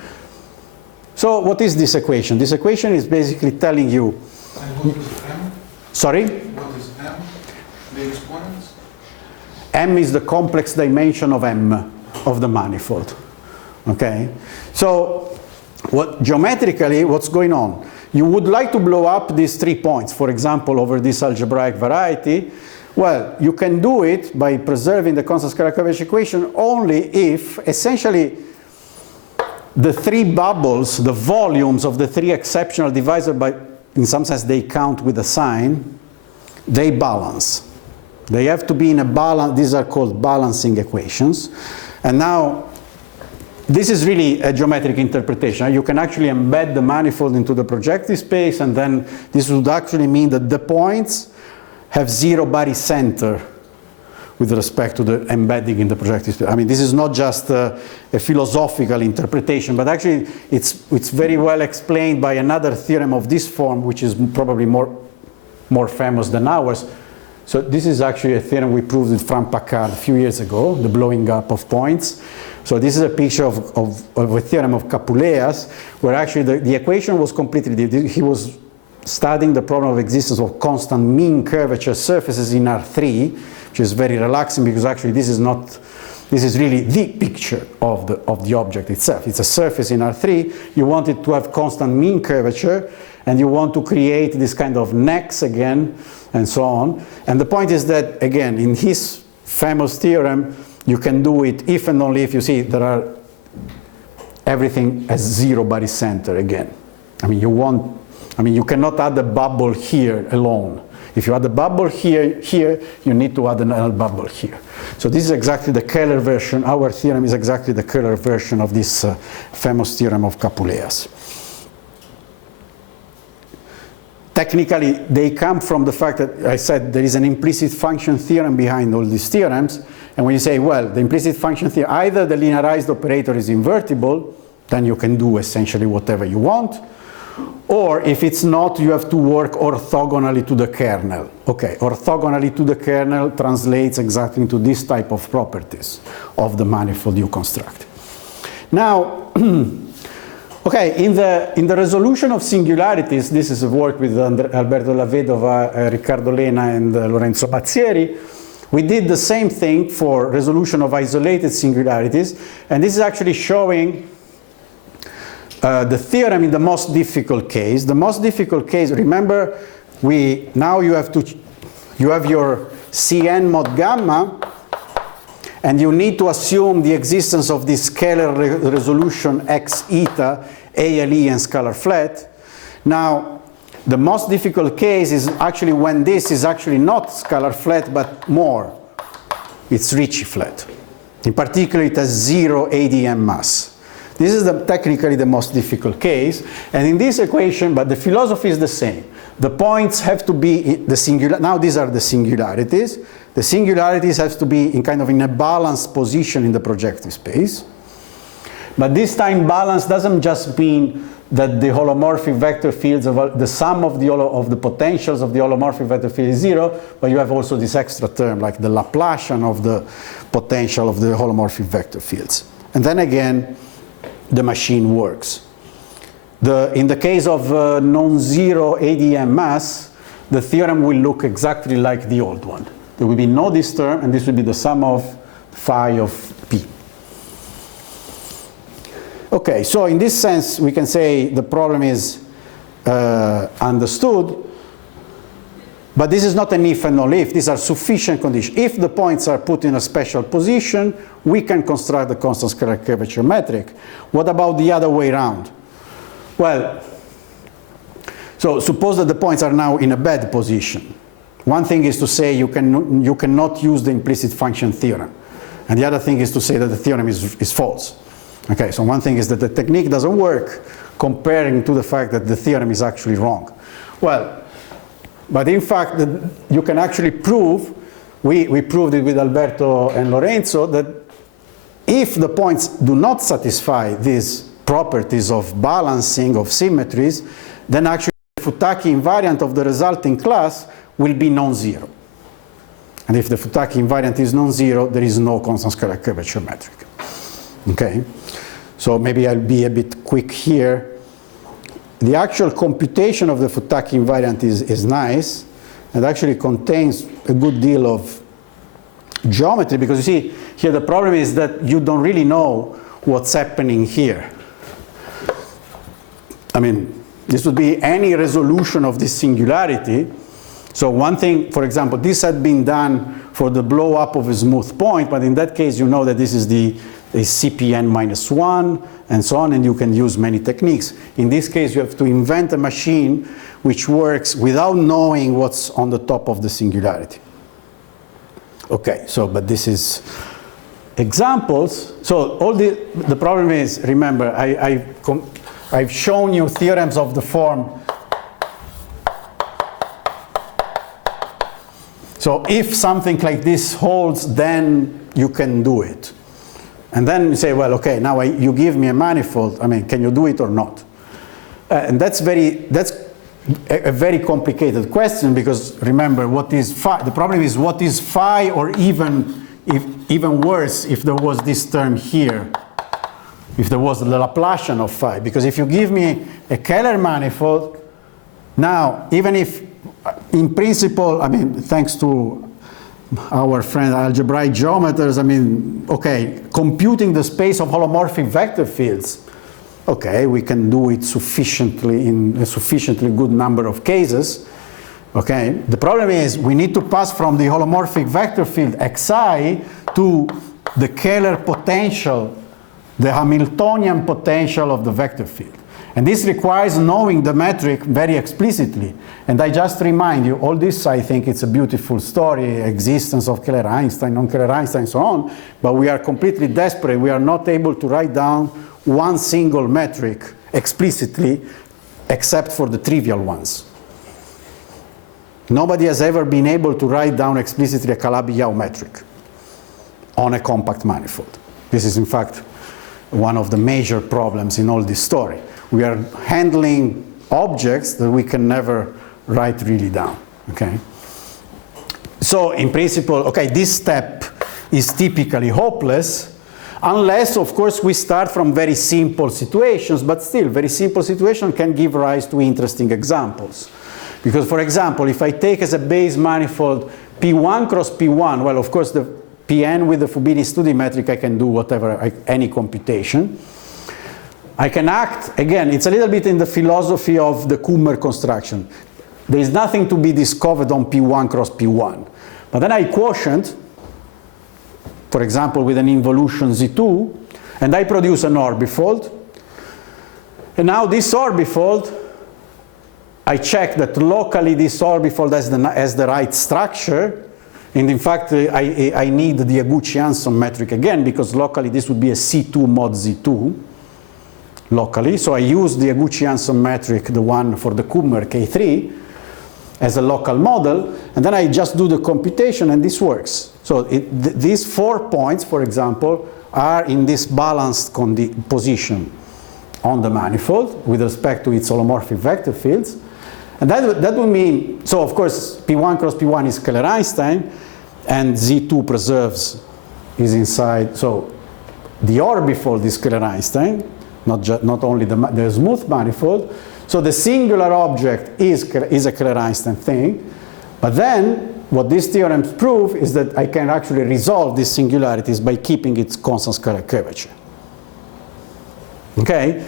So what is this equation? This equation is basically telling you... And what is M? Sorry? What is M? The exponents? M is the complex dimension of M, of the manifold. Okay? So geometrically, what's going on? You would like to blow up these 3 points, for example, over this algebraic variety. Well, you can do it by preserving the constant scalar curvature equation only if essentially the three bubbles, the volumes of the three exceptional divisors, by, in some sense they count with a sign, they balance. They have to be in a balance. These are called balancing equations. And now, this is really a geometric interpretation. You can actually embed the manifold into the projective space, and then this would actually mean that the points have zero barycenter with respect to the embedding in the projective space. I mean, this is not just a philosophical interpretation, but actually it's very well explained by another theorem of this form, which is probably more famous than ours. So this is actually a theorem we proved with Frank Paccard a few years ago, the blowing up of points. So this is a picture of a theorem of Capuleias, where actually the equation was completely, he was studying the problem of existence of constant mean curvature surfaces in R3, which is very relaxing because actually this is really the picture of the object itself. It's a surface in R3. You want it to have constant mean curvature, and you want to create this kind of necks again, and so on. And the point is that, again, in his famous theorem, you can do it if and only if you see there are everything has zero barycenter again. I mean, you cannot add a bubble here alone. If you add a bubble here, you need to add another bubble here. So this is exactly the Keller version. Our theorem is exactly the Keller version of this famous theorem of Capuleias. Technically, they come from the fact that I said there is an implicit function theorem behind all these theorems. And when you say, well, the implicit function theorem, either the linearized operator is invertible, then you can do essentially whatever you want. Or if it's not, you have to work orthogonally to the kernel. Okay, orthogonally to the kernel translates exactly into this type of properties of the manifold you construct. Now, okay, in the resolution of singularities, this is a work with Alberto Lavedova, Riccardo Lena, and Lorenzo Mazzieri. We did the same thing for resolution of isolated singularities, and this is actually showing the theorem in the most difficult case. The most difficult case, remember, now you have your Cn mod gamma, and you need to assume the existence of this scalar resolution x eta, ALE, and scalar flat. Now, the most difficult case is actually when this is actually not scalar flat, but more. It's Ricci flat. In particular, it has zero ADM mass. This is technically the most difficult case. And in this equation, but the philosophy is the same. The points have to be the singular. Now these are the singularities. The singularities have to be in a balanced position in the projective space. But this time balance doesn't just mean that the holomorphic vector fields of the sum of the potentials of the holomorphic vector field is zero, but you have also this extra term like the Laplacian of the potential of the holomorphic vector fields. And then again, the machine works. In the case of non-zero ADM mass, the theorem will look exactly like the old one. There will be no this term, and this will be the sum of phi of p. Okay, so in this sense, we can say the problem is understood, but this is not an if and only if. These are sufficient conditions. If the points are put in a special position, we can construct the constant scalar curvature metric. What about the other way around? Well, so suppose that the points are now in a bad position. One thing is to say you cannot use the implicit function theorem. And the other thing is to say that the theorem is false. Okay, so one thing is that the technique doesn't work comparing to the fact that the theorem is actually wrong. Well, but in fact, you can actually prove, we proved it with Alberto and Lorenzo, that if the points do not satisfy these properties of balancing, of symmetries, then actually the Futaki invariant of the resulting class will be non-zero. And if the Futaki invariant is non-zero, there is no constant scalar curvature metric. Okay, so maybe I'll be a bit quick here. The actual computation of the Futaki invariant is nice, and actually contains a good deal of geometry, because you see, here the problem is that you don't really know what's happening here. I mean, this would be any resolution of this singularity. So one thing, for example, this had been done for the blow up of a smooth point, but in that case you know that this is the CPN minus 1 and so on, and you can use many techniques. In this case you have to invent a machine which works without knowing what's on the top of the singularity. Okay, so but this is examples. So all the problem is, remember, I've shown you theorems of the form. So if something like this holds, then you can do it. And then you say, well, okay, now you give me a manifold. I mean, can you do it or not? And that's a very complicated question, because remember, what is phi? The problem is what is phi, or even worse, if there was this term here, if there was the Laplacian of phi. Because if you give me a Keller manifold, now, even if in principle, I mean, thanks to our friend algebraic geometers, I mean, okay, computing the space of holomorphic vector fields, okay, we can do it sufficiently in a sufficiently good number of cases. Okay, the problem is we need to pass from the holomorphic vector field xi to the Keller potential, the Hamiltonian potential of the vector field. And this requires knowing the metric very explicitly. And I just remind you, all this, I think it's a beautiful story, existence of Keller-Einstein, non-Keller-Einstein, and so on, but we are completely desperate. We are not able to write down one single metric explicitly, except for the trivial ones. Nobody has ever been able to write down explicitly a Calabi-Yau metric on a compact manifold. This is, in fact, one of the major problems in all this story. We are handling objects that we can never write really down, okay? So, in principle, okay, this step is typically hopeless, unless, of course, we start from very simple situations, but still, very simple situations can give rise to interesting examples. Because, for example, if I take as a base manifold P1 cross P1, well, of course, the Pn with the Fubini-Studi metric, I can do whatever, any computation. I can act, again, it's a little bit in the philosophy of the Kummer construction. There is nothing to be discovered on P1 cross P1. But then I quotient, for example, with an involution Z2, and I produce an orbifold. And now this orbifold, I check that locally this orbifold has the right structure. And in fact, I need the Yaguchi-Hanson metric again, because locally this would be a C2 mod Z2. Locally, so I use the Yaguchi-Hanson metric, the one for the Kummer K3, as a local model, and then I just do the computation and this works. So these 4 points, for example, are in this balanced position on the manifold with respect to its holomorphic vector fields. And that would mean, so of course, P1 cross P1 is Keller-Einstein, and Z2 preserves is inside, so the orbifold is Keller-Einstein, not only the smooth manifold. So the singular object is a Keller-Einstein thing. But then what these theorems prove is that I can actually resolve these singularities by keeping its constant scalar curvature. Okay?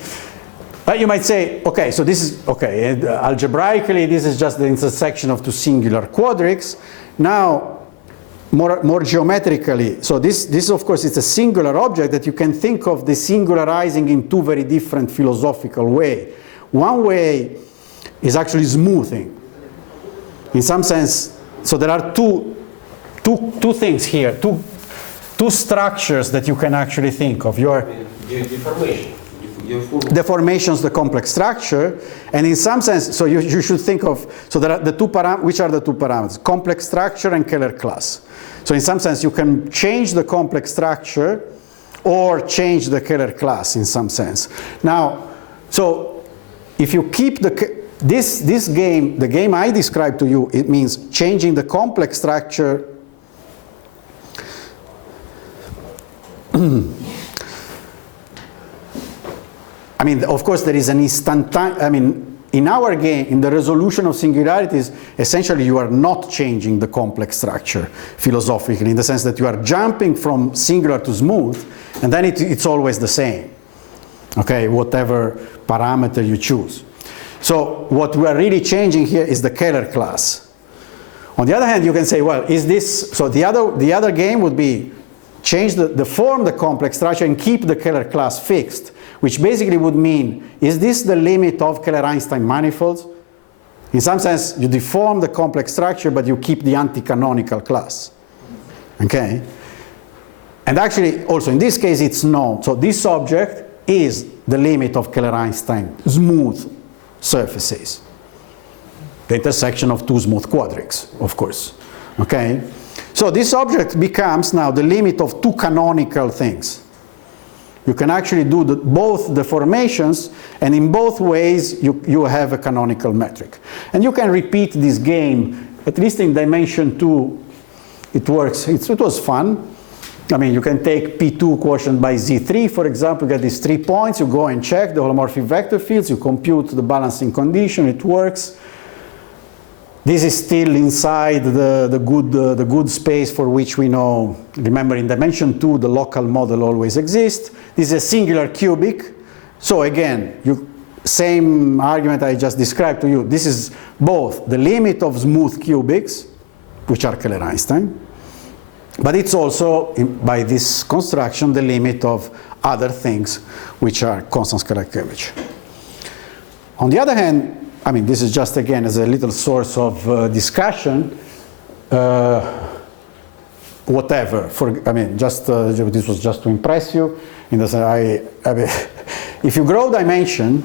But you might say, okay, so this is, okay, algebraically this is just the intersection of two singular quadrics. Now, more geometrically, so this of course is a singular object that you can think of the singularizing in two very different philosophical ways. One way is actually smoothing. In some sense, so there are two things here, two structures that you can actually think of. Your Deformation. deformation is the complex structure, and in some sense, so you should think of, so there are the two parameters. Which are the two parameters? Complex structure and Keller class. So in some sense, you can change the complex structure or change the Keller class in some sense. Now, so if you keep this game, the game I described to you, it means changing the complex structure. I mean, of course, there is an instantaneous, I mean, in our game, in the resolution of singularities, essentially you are not changing the complex structure philosophically, in the sense that you are jumping from singular to smooth, and then it's always the same, okay, whatever parameter you choose. So what we are really changing here is the Keller class. On the other hand, you can say, well, is this, so the other game would be change the form, the complex structure, and keep the Keller class fixed, which basically would mean, is this the limit of Keller-Einstein manifolds? In some sense, you deform the complex structure, but you keep the anti-canonical class. Okay? And actually, also in this case, it's known. So this object is the limit of Keller-Einstein smooth surfaces. The intersection of two smooth quadrics, of course. Okay? So this object becomes now the limit of two canonical things. You can actually do both deformations, and in both ways you have a canonical metric. And you can repeat this game, at least in dimension 2, it works. It was fun. I mean, you can take P2 quotient by Z3, for example, get these 3 points, you go and check the holomorphic vector fields, you compute the balancing condition, it works. This is still inside the good space for which we know, remember in dimension 2 the local model always exists. This is a singular cubic. So again, same argument I just described to you. This is both the limit of smooth cubics, which are Keller-Einstein, but it's also, by this construction, the limit of other things, which are constant scalar curvature. On the other hand, I mean, this is just, again, as a little source of discussion, whatever. I mean, just this was just to impress you. In the sense, I mean, if you grow dimension,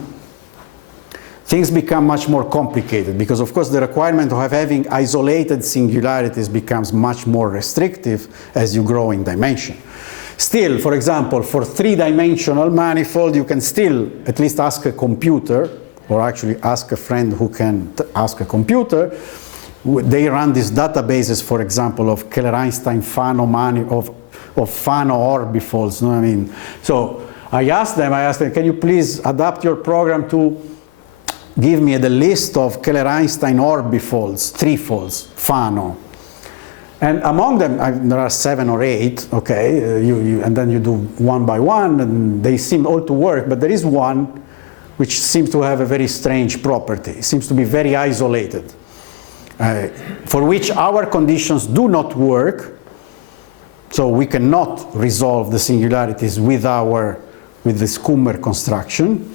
things become much more complicated, because, of course, the requirement of having isolated singularities becomes much more restrictive as you grow in dimension. Still, for example, for 3-dimensional manifold, you can still at least ask a computer, or actually ask a friend who can ask a computer. They run these databases, for example, of Keller-Einstein Fano of Fano orbifolds. You know what I mean? So I asked them, can you please adapt your program to give me the list of Keller-Einstein orbifolds, threefolds, Fano. And among them, there are 7 or 8, okay, and then you do one by one, and they seem all to work, but there is one which seems to have a very strange property. It seems to be very isolated, for which our conditions do not work, so we cannot resolve the singularities with the Kummer construction.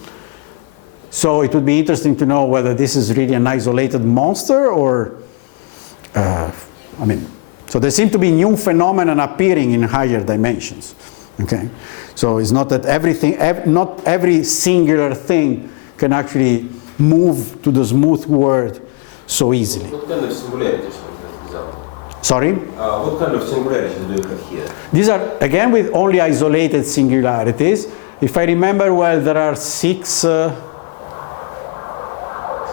So it would be interesting to know whether this is really an isolated monster, or, I mean, so there seem to be new phenomena appearing in higher dimensions. Okay, so it's not that not every singular thing can actually move to the smooth world so easily. What kind of singularities? Sorry? What kind of singularities do you have here? These are, again, with only isolated singularities. If I remember well, there are 6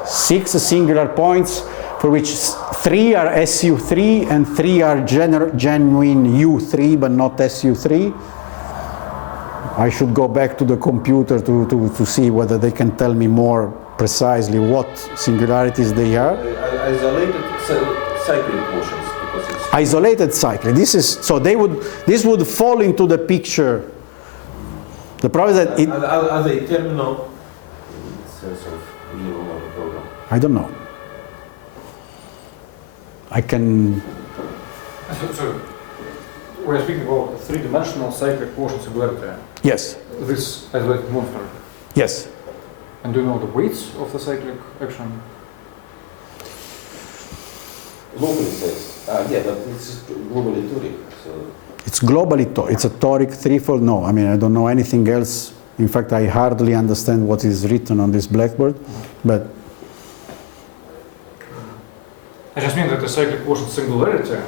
singular points, for which 3 are SU3 and 3 are genuine U3, but not SU3. I should go back to the computer to see whether they can tell me more precisely what singularities they are. Isolated cyclic portions. Because it's isolated cyclic. This would fall into the picture. The problem is that are they terminal in sense of the program? I don't know. I can. So we're speaking about a 3-dimensional cyclic portion singularity. Yes. This isolated monster. Yes. And do you know the weights of the cyclic action? Locally says, yeah, but it's globally toric. So. It's globally toric. It's a toric threefold. No, I mean, I don't know anything else. In fact, I hardly understand what is written on this blackboard, but. I just mean that the cyclic portion singularity.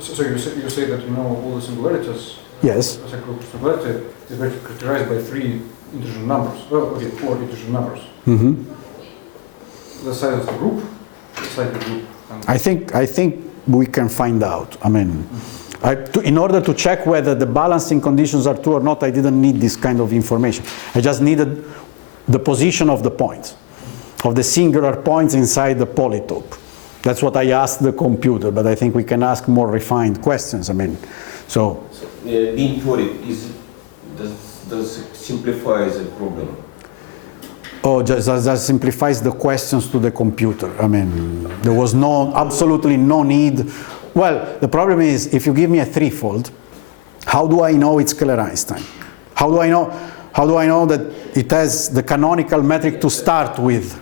So you say that you know all the singularities. Yes. The cyclic singularity is characterized by 3 integer numbers. Well, okay, 4 integer numbers. Mm-hmm. The size of the group, the cyclic group. I think we can find out. I mean, in order to check whether the balancing conditions are true or not, I didn't need this kind of information. I just needed the position of the points, of the singular points inside the polytope. That's what I asked the computer, but I think we can ask more refined questions. I mean, so being toric does simplify the problem. Oh, just simplifies the questions to the computer. I mean, there was absolutely no need. Well, the problem is, if you give me a threefold, how do I know it's Keller-Einstein? How do I know that it has the canonical metric to start with?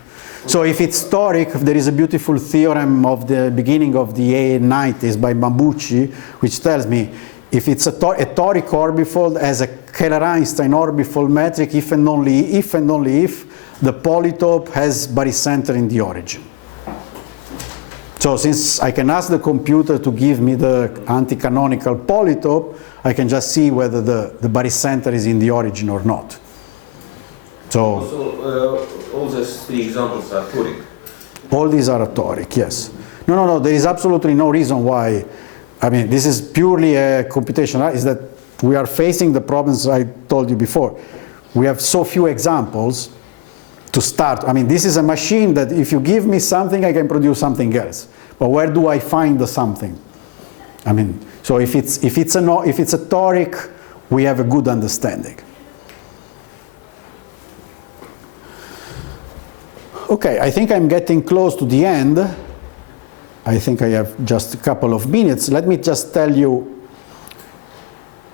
So if it's toric, there is a beautiful theorem of the beginning of the 90s by Mambucci, which tells me if it's a toric orbifold as a Keller-Einstein orbifold metric, if and only if the polytope has barycenter in the origin. So since I can ask the computer to give me the anti-canonical polytope, I can just see whether the barycenter is in the origin or not. So all these three examples are toric. All these are toric, yes. No, there is absolutely no reason why. I mean, this is purely a computational, is that we are facing the problems I told you before. We have so few examples to start. I mean, this is a machine that if you give me something, I can produce something else. But where do I find the something? I mean, so if it's a toric, we have a good understanding. Okay, I think I'm getting close to the end. I think I have just a couple of minutes. Let me just tell you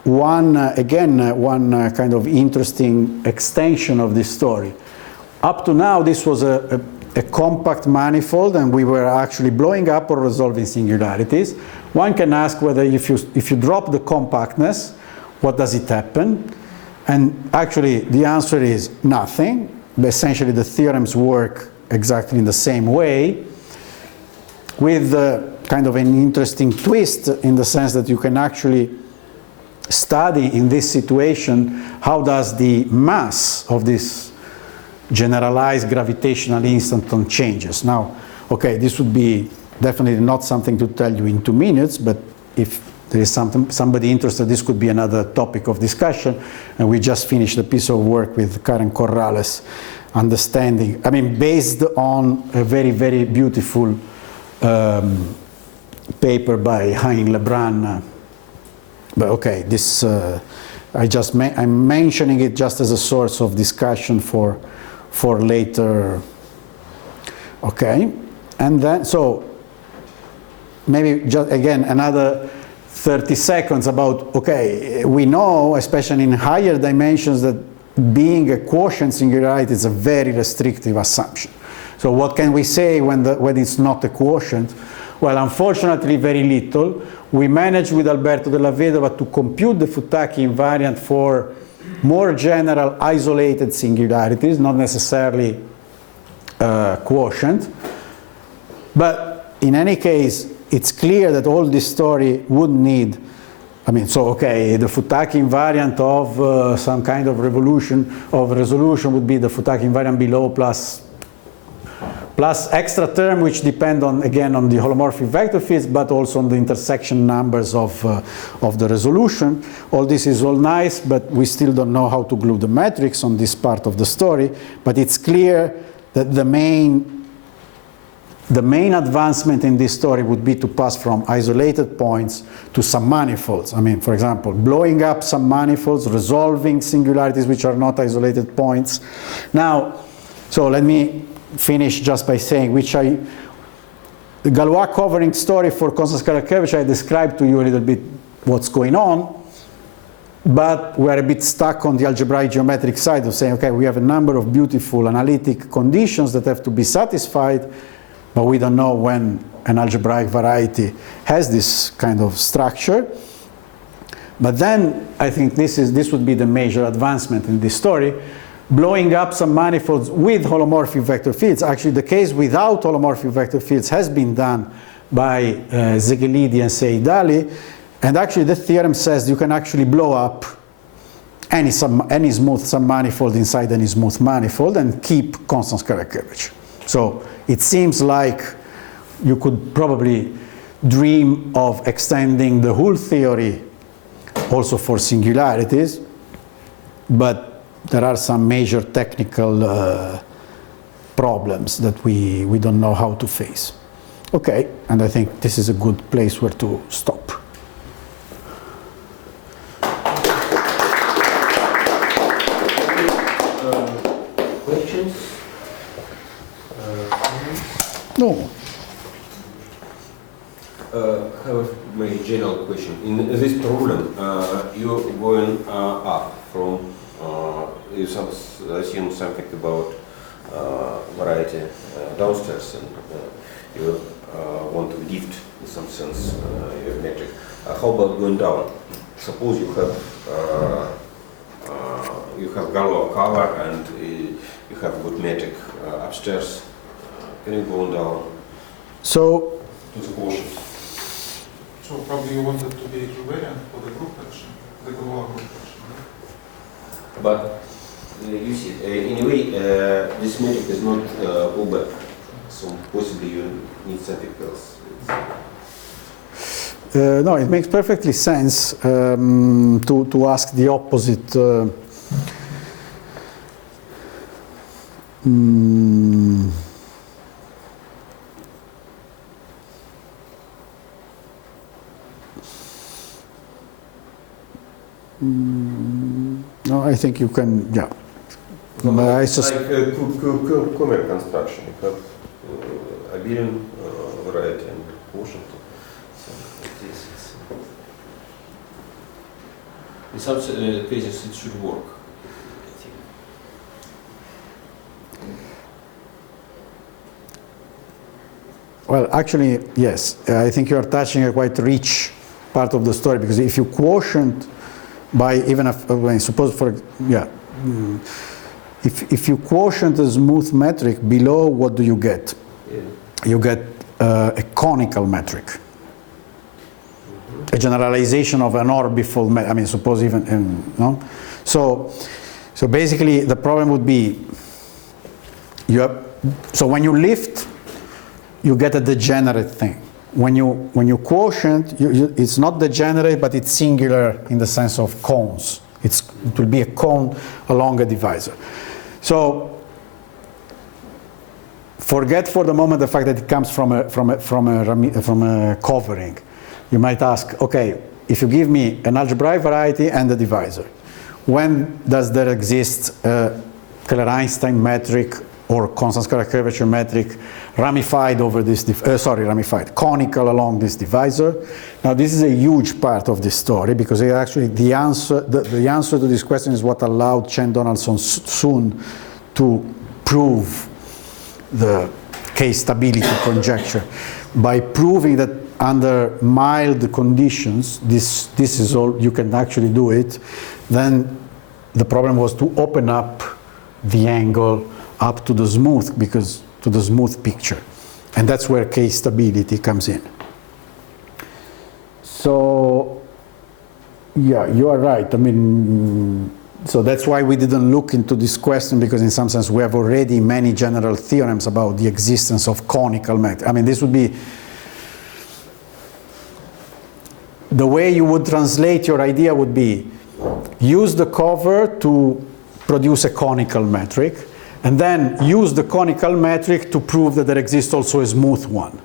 one kind of interesting extension of this story. Up to now, this was a compact manifold, and we were actually blowing up or resolving singularities. One can ask whether if you drop the compactness, what does it happen? And actually, the answer is nothing. Essentially, the theorems work exactly in the same way, with kind of an interesting twist in the sense that you can actually study in this situation how does the mass of this generalized gravitational instanton changes. Now, okay, this would be definitely not something to tell you in 2 minutes, but if there is somebody interested, this could be another topic of discussion. And we just finished a piece of work with Karen Corrales, understanding, I mean, based on a very, very beautiful paper by Hein Lebrun. But okay, this I'm mentioning it just as a source of discussion for later. Okay, and then so maybe just again another 30 seconds about, okay, we know, especially in higher dimensions, that being a quotient singularity is a very restrictive assumption. So what can we say when it's not a quotient? Well, unfortunately, very little. We managed with Alberto della Vedova to compute the Futaki invariant for more general isolated singularities, not necessarily quotient. But in any case, it's clear that all this story would need, I mean, so okay, the Futaki invariant of some kind of resolution would be the Futaki invariant below plus extra term, which depend on, again, on the holomorphic vector fields, but also on the intersection numbers of the resolution. All this is all nice, but we still don't know how to glue the metrics on this part of the story. But it's clear that the main advancement in this story would be to pass from isolated points to some manifolds. I mean, for example, blowing up some manifolds, resolving singularities which are not isolated points. Now, so let me finish just by saying the Galois covering story for constant scalar curvature, I described to you a little bit what's going on, but we're a bit stuck on the algebraic geometric side of saying, okay, we have a number of beautiful analytic conditions that have to be satisfied, but we don't know when an algebraic variety has this kind of structure. But then I think this would be the major advancement in this story. Blowing up some manifolds with holomorphic vector fields. Actually, the case without holomorphic vector fields has been done by Zeghelidi and Seidali. And actually, the theorem says you can actually blow up any smooth submanifold inside any smooth manifold and keep constant scalar curvature. So it seems like you could probably dream of extending the whole theory also for singularities, but there are some major technical problems that we don't know how to face. Okay, and I think this is a good place where to stop. Questions? question. In this problem, you're going up from, you assume something about variety downstairs, and you want to lift, in some sense, your metric. How about going down? Suppose you have Galois cover and you have good metric upstairs. Can you go down? So To the quotient. So probably you wanted to be equivariant for the group action, the Galois group action. But you see, in a way, this metric is not Uber, so possibly you need something else. no, it makes perfectly sense to ask the opposite. No, I think you can, yeah. I It's like Kummer construction. You have abelian variety and quotient. So this is, in some cases it should work, I think. Well, actually, yes. I think you are touching a quite rich part of the story, because if you quotient by even if, suppose for, yeah, if you quotient a smooth metric below, what do you get? Yeah. You get a conical metric. A generalization of an orbifold metric. I mean, suppose even, no? So basically the problem would be, so when you lift, you get a degenerate thing. When you quotient, it's not degenerate, but it's singular in the sense of cones. It will be a cone along a divisor. So forget for the moment the fact that it comes from a covering. You might ask, okay, if you give me an algebraic variety and a divisor, when does there exist a Keller-Einstein metric or constant scalar curvature metric ramified over this, ramified, conical along this divisor? Now this is a huge part of this story, because it actually the answer to this question is what allowed Chen Donaldson soon to prove the K-stability conjecture, by proving that under mild conditions, this is all, you can actually do it. Then the problem was to open up the angle up to the smooth, because to the smooth picture, and that's where K-stability comes in. So yeah, you are right. I mean, so that's why we didn't look into this question, because in some sense we have already many general theorems about the existence of conical metric. I mean, this would be the way you would translate your idea would be use the cover to produce a conical metric, and then use the conical metric to prove that there exists also a smooth one.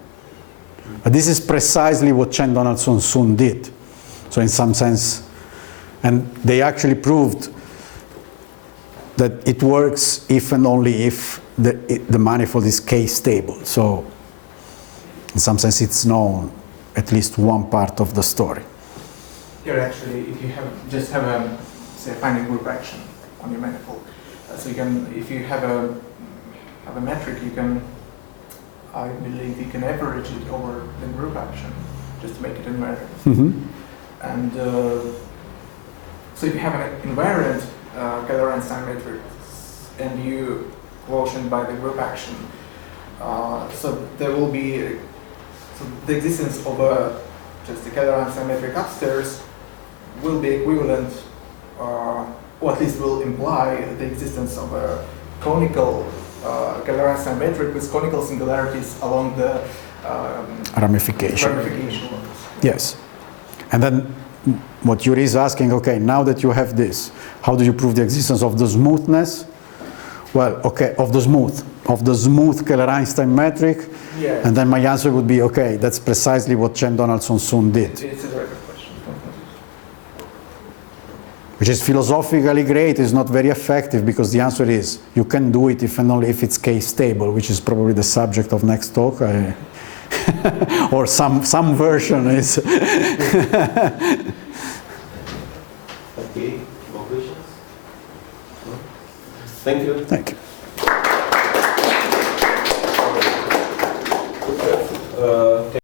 But this is precisely what Chen Donaldson soon did. So in some sense, and they actually proved that it works if and only if the manifold is K-stable. So in some sense it's known, at least one part of the story. Here actually, if you just have a, say, finite group action on your manifold, so you can, if you have a metric, you can, I believe you can average it over the group action, just to make it invariant. Mm-hmm. And so if you have an invariant Keller-Einstein matrix and you quotient by the group action, so there will be so the existence of just a Keller-Einstein metric upstairs will be equivalent, or at least will imply the existence of a conical Keller-Einstein metric with conical singularities along the Ramification. ramification. Yes. And then what Yuri is asking, okay, now that you have this, how do you prove the existence of the smoothness? Well, okay, of the smooth Keller-Einstein metric. Yeah. And then my answer would be, okay, that's precisely what Chen Donaldson soon did. It's a very good question. Which is philosophically great, is not very effective, because the answer is you can do it if and only if it's K-stable, which is probably the subject of next talk. or some version is. Okay, more questions? No? Thank you. Thank you. Uh,